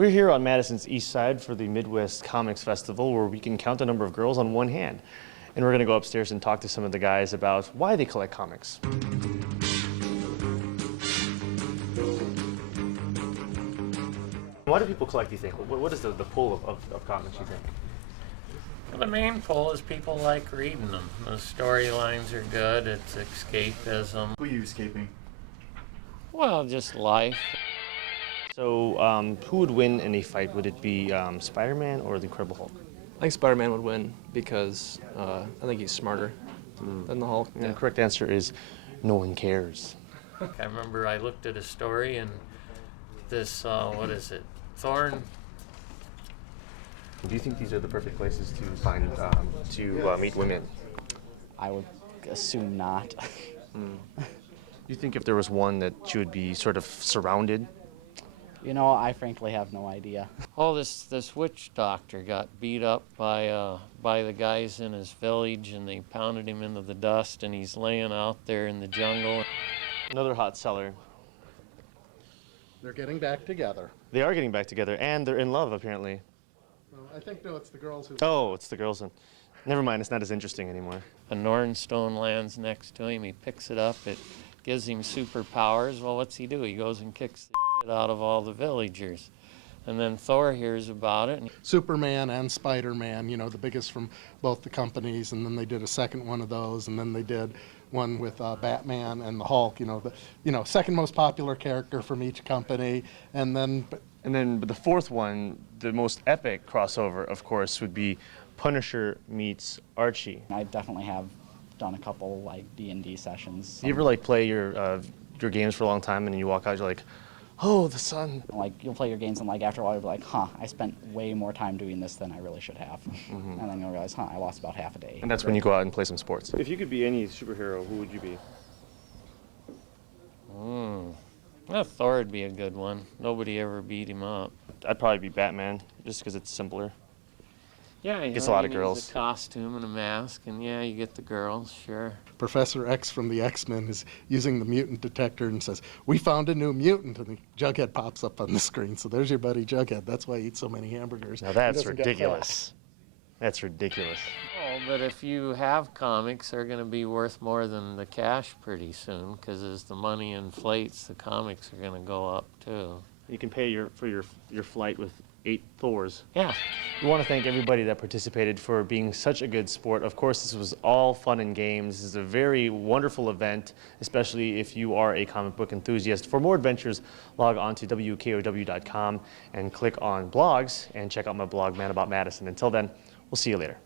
We're here on Madison's east side for the Midwest Comics Festival, where we can count the number of girls on one hand. And we're going to go upstairs and talk to some of the guys about why they collect comics. Why do people collect, do you think? What is the pull of comics, you think? Well, the main pull is people like reading them. The storylines are good, it's escapism. Who are you escaping? Well, just life. So, who would win in a fight? Would it be Spider-Man or the Incredible Hulk? I think Spider-Man would win because I think he's smarter than the Hulk. And the correct answer is no one cares. I remember I looked at a story and this, what is it, Thorn. Do you think these are the perfect places to find, meet women? I would assume not. You think if there was one that she would be sort of surrounded? You know, I frankly have no idea. Oh, this witch doctor got beat up by the guys in his village, and they pounded him into the dust, and he's laying out there in the jungle. Another hot seller. They're getting back together. They are getting back together, and they're in love, apparently. Well, I think, no, it's the girls who... Oh, it's the girls. Never mind, it's not as interesting anymore. A Nornstone lands next to him. He picks it up. It gives him superpowers. Well, what's he do? He goes and kicks the shit out of all the villagers. And then Thor hears about it. Superman and Spider-Man, you know, the biggest from both the companies, and then they did a second one of those, and then they did one with Batman and the Hulk, second most popular character from each company, and then the fourth one, the most epic crossover, of course, would be Punisher meets Archie. I definitely have done a couple like D&D sessions. Do you ever play your games for a long time and you walk out, you're like, oh, the sun. Like you'll play your games and after a while you'll be like, huh, I spent way more time doing this than I really should have. And then you'll realize, I lost about half a day. And that's when you go out and play some sports. If you could be any superhero, who would you be? Well, Thor would be a good one. Nobody ever beat him up. I'd probably be Batman, just because it's simpler. Yeah, Gets a lot of he girls. needs a costume and a mask, and yeah, you get the girls, sure. Professor X from the X-Men is using the mutant detector and says, we found a new mutant, and the Jughead pops up on the screen. So there's your buddy Jughead. That's why he eats so many hamburgers. Now that's ridiculous. That's ridiculous. Oh, but if you have comics, they're going to be worth more than the cash pretty soon, because as the money inflates, the comics are going to go up too. You can pay for your flight with 8 Thors. Yeah. We want to thank everybody that participated for being such a good sport. Of course, this was all fun and games. This is a very wonderful event, especially if you are a comic book enthusiast. For more adventures, log on to WKOW.com and click on blogs and check out my blog, Man About Madison. Until then, we'll see you later.